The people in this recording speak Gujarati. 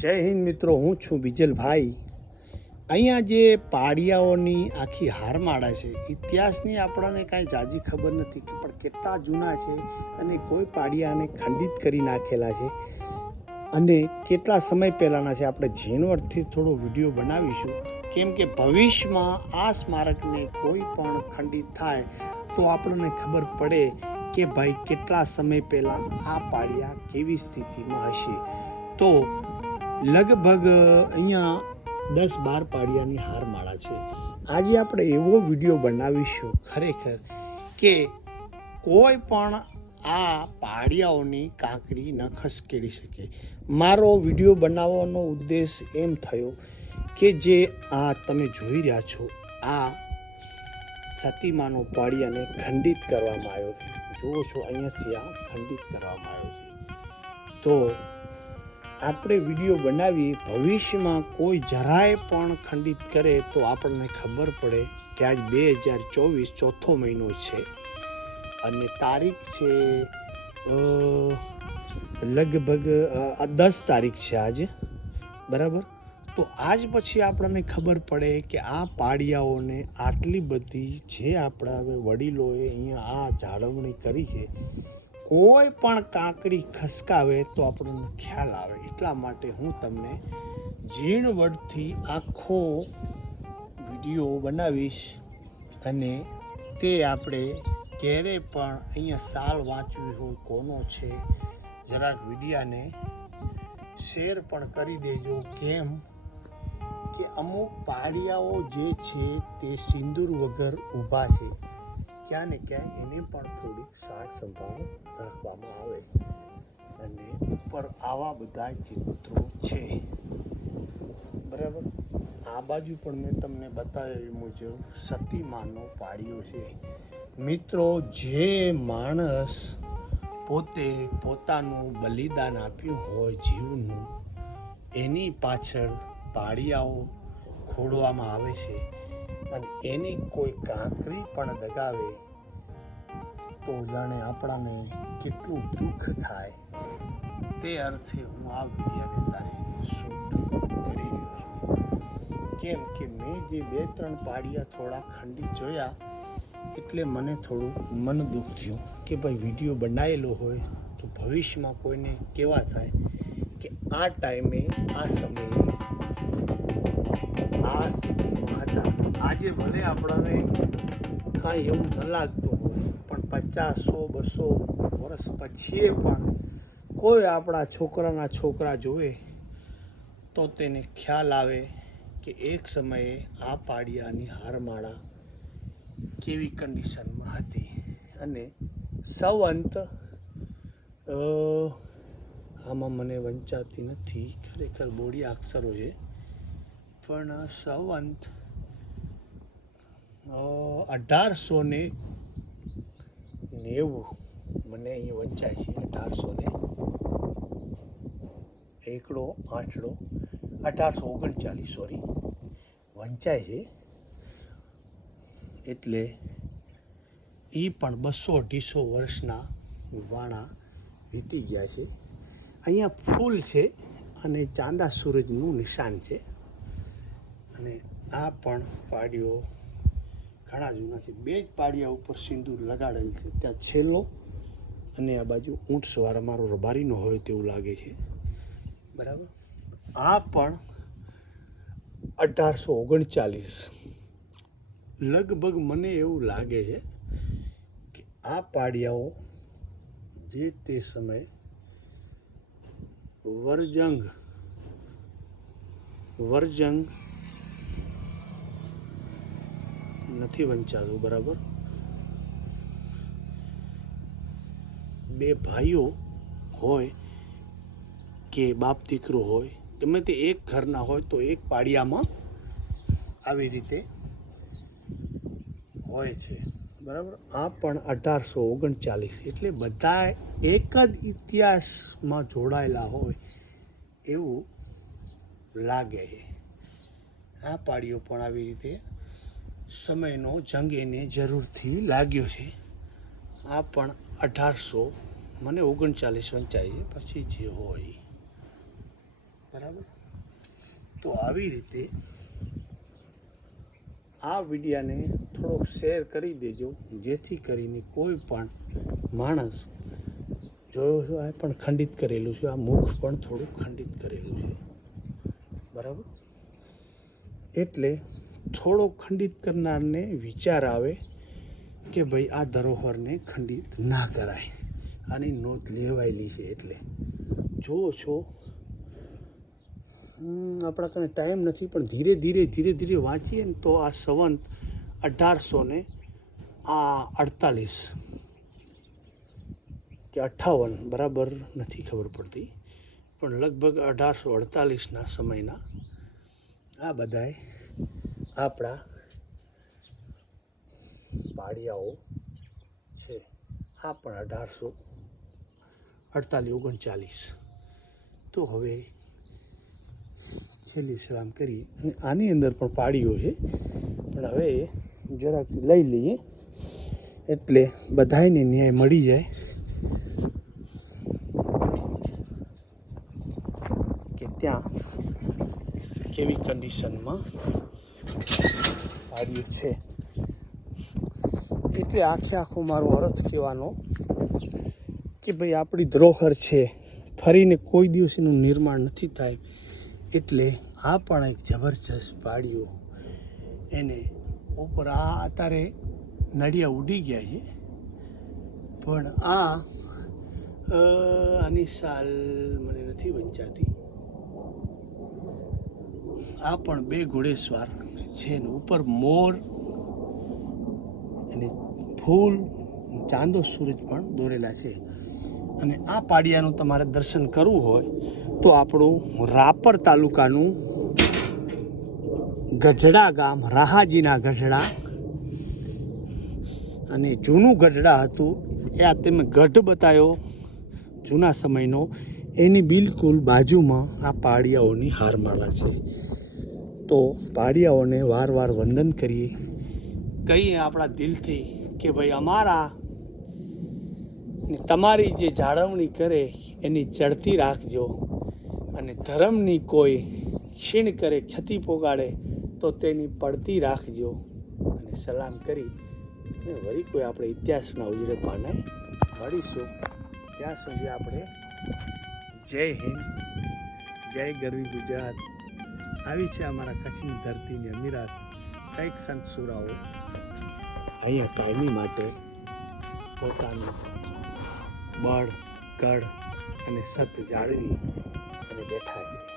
જય હિન્દ મિત્રો, હું છું બિજલભાઈ અહીંયા જે પાડિયાઓની આખી હારમાળા છે, ઇતિહાસની આપણને કાંઈ જાજી ખબર નથી કે પણ કેટલા જૂના છે અને કોઈ પાડિયાને ખંડિત કરી નાખેલા છે. અને કેટલા સમય પહેલાંના છે, આપણે ઝીણવટથી થોડો વીડિયો બનાવીશું. કેમ કે ભવિષ્યમાં આ સ્મારકને કોઈ પણ ખંડિત થાય તો આપણને ખબર પડે કે ભાઈ કેટલા સમય પહેલાં આ પાડિયા કેવી સ્થિતિમાં હશે. તો લગભગ અહીંયા દસ બાર પાડિયાની હારમાળા છે. આજે આપણે એવો વીડિયો બનાવીશું. ખરેખર કે કોઈ પણ આ પાડિયાઓની કાંકરી ન ખસકેડી શકે. મારો વીડિયો બનાવવાનો ઉદ્દેશ એમ થયો કે જે આ તમે જોઈ રહ્યા છો, આ સતીમાનો પાડિયાને ખંડિત કરવામાં આવ્યો છે. જુઓ છો અહીંયાથી આ ખંડિત કરવામાં આવ્યો છે. તો આપણે વીડિયો બનાવી ભવિષ્યમાં કોઈ જરાય પણ ખંડિત કરે તો આપણને ખબર પડે કે આજ બે હજાર ચોવીસ ચોથો મહિનો છે. અને તારીખ છે લગભગ દસ તારીખ છે આજે. બરાબર? તો આજ પછી આપણને ખબર પડે કે આ પાડિયાઓને આટલી બધી જે આપણા વડીલોએ અહીંયા આ જાળવણી કરી છે કોઈ પણ કાંકડી ખસકાવે તો આપણને ખ્યાલ આવે. એટલા માટે હું તમને ઝીણવટથી આખો વીડિયો બનાવીશ અને તે આપણે ક્યારે પણ અહીંયા સાલ વાંચવી હોય કોનો છે, જરાક વિડીયાને શેર પણ કરી દેજો. કેમ કે અમુક પારિયાઓ જે છે તે સિંદૂર વગર ઊભા છે. ક્યાં ને ક્યાં એને પણ થોડીક સાર સંભાળ રાખવામાં આવે. અને ઉપર આવા બધા ચિત્રો છે. બરાબર? આ બાજુ પણ મેં તમને બતાવ્યું મુજબ સતીમાનો પાડ્યો છે. મિત્રો, જે માણસ પોતે પોતાનું બલિદાન આપ્યું હોય જીવનું, એની પાછળ પાડિયાઓ ખોડવામાં આવે છે. અને એની કોઈ કાંકરી પણ દગાવે તો જાણે આપણાને કેટલું દુઃખ થાય. તે અર્થે હું આ વિડીયોને તારી શૂટ કરી રહ્યો છું. કેમ કે મેં જે બે ત્રણ પાડિયા થોડા ખંડિત જોયા, એટલે મને થોડું મન દુઃખ થયું કે ભાઈ વીડિયો બનાવેલો હોય તો ભવિષ્યમાં કોઈને કેવા થાય કે આ ટાઈમે, આ સમયે આજે ભલે આપણને કાંઈ એવું ન લાગતું પણ પચાસો બસો વર્ષ પછીએ પણ કોઈ આપણા છોકરાના છોકરા જોવે તો તેને ખ્યાલ આવે કે એક સમયે આ પાડિયાની હારમાળા કેવી કન્ડિશનમાં હતી. અને સંવંત અ, આમાં મને વંચાતી નથી. ખરેખર બોડી અક્ષરો છે. પણ સંવંત અઢારસો ને નેવું મને અહીં વંચાય છે અઢારસો ને એકડો, આઠડો, અઢારસો ઓગણચાલીસ સોરી વંચાય છે. એટલે એ પણ બસો અઢીસો વર્ષના વાણા વીતી ગયા છે. અહીંયા ફૂલ છે અને ચાંદા સૂરજનું નિશાન છે. અને આ પણ પાડીઓ ઘણા જૂના છે. બે જ પાડિયા ઉપર સિંદૂર લગાડેલ છે. ત્યાં છેલ્લો અને આ બાજુ ઊંટ સવાર મારો રબારીનો હોય તેવું લાગે છે. બરાબર? આ પણ અઢારસો ઓગણચાલીસ. લગભગ મને એવું લાગે છે કે આ પાડિયાઓ જે તે સમયે વરજંગ વરજંગ નથી વંચાતું, બરાબર? બે ભાઈઓ હોય કે બાપ દીકરો હોય, ગમે તે એક ઘરના હોય તો એક પાડિયામાં આવી રીતે હોય છે, બરાબર? આ પણ અઢારસો ઓગણચાલીસ, એટલે બધા એક જ ઇતિહાસમાં જોડાયેલા હોય એવું લાગે આ પાડીઓ પણ આવી રીતે સમયનો જંગ એને જરૂરથી લાગ્યો છે. આ પણ અઢારસો મને ઓગણચાલીસ વંચાય છે પછી જે હોય. બરાબર? તો આવી રીતે આ વિડીયાને થોડોક શેર કરી દેજો, જેથી કરીને કોઈ પણ માણસ જોયો છે, આ પણ ખંડિત કરેલું છે, આ મુખ પણ થોડું ખંડિત કરેલું છે. બરાબર? એટલે થોડો ખંડિત કરનારને વિચાર આવે કે ભાઈ આ ધરોહરને ખંડિત ના કરાય. આની નોંધ લેવાયેલી છે એટલે. જુઓ છો આપણા કને ટાઈમ નથી, પણ ધીરે ધીરે ધીરે ધીરે વાંચીએ ને તો આ સંવંત અઢારસો ને આ અડતાલીસ. કે અઠ્ઠાવન બરાબર નથી ખબર પડતી, પણ લગભગ અઢારસો અડતાલીસના સમયના આ બધાય આપણા પાડિયાઓ છે. આ પણ અઢારસો અડતાલીસ ઓગણચાલીસ. તો હવે છેલ્લી સલામ કરીએ અને આની અંદર પણ પાડીઓ છે. પણ હવે જરાક લઈ લઈએ. એટલે બધાયને ન્યાય મળી જાય. કે ત્યાં કેવી કન્ડિશનમાં પાડ્યું છે. એટલે આખે આખો મારો અર્થ કહેવાનો કે ભાઈ આપણી ધરોહર છે. ફરીને કોઈ દિવસ એનું નિર્માણ નથી થાય. એટલે આ પણ એક જબરજસ્ત પાડ્યો એને ઉપર આ અત્યારે નડિયા ઉડી ગયા છે. પણ આ આની સાલ મને નથી વંચાતી. આ પણ બે ઘોડેસ્વાર છે. ને ઉપર મોર અને ફૂલ, ચાંદો સૂરજ પણ દોરેલા છે. અને આ પાડિયાનું તમારે દર્શન કરવું હોય તો આપણું રાપર તાલુકાનું ગઢડા ગામ, રાહાજીના ગઢડા. અને જૂનું ગઢડા હતું. એ આ તમે ગઢ બતાવ્યો જૂના સમયનો. એની બિલકુલ બાજુમાં આ પાડિયાઓની હારમાળા છે. તો પાડિયાઓને વાર વંદન કરીએ. કહીએ આપણા દિલથી કે ભાઈ અમારા ને તમારી જે જાળવણી કરે એની ચડતી રાખજો. અને ધર્મની કોઈ ક્ષીણ કરે, છતી પોગાડે, તો તેની પડતી રાખજો. અને સલામ કરી અને વળી કોઈ આપણે ઇતિહાસના ઉજળે પાને મળીશું. ત્યાં સુધી આપણે જય હિન્દ, જય ગરવી ગુજરાત. આવી છે અમારા કચ્છની ધરતીની અમીરાત કંઈક સંત સુરાઓ અહીંયા કાયમી માટે પોતાનું બળ ગઢ અને સત જાળવી અને બેઠા છે.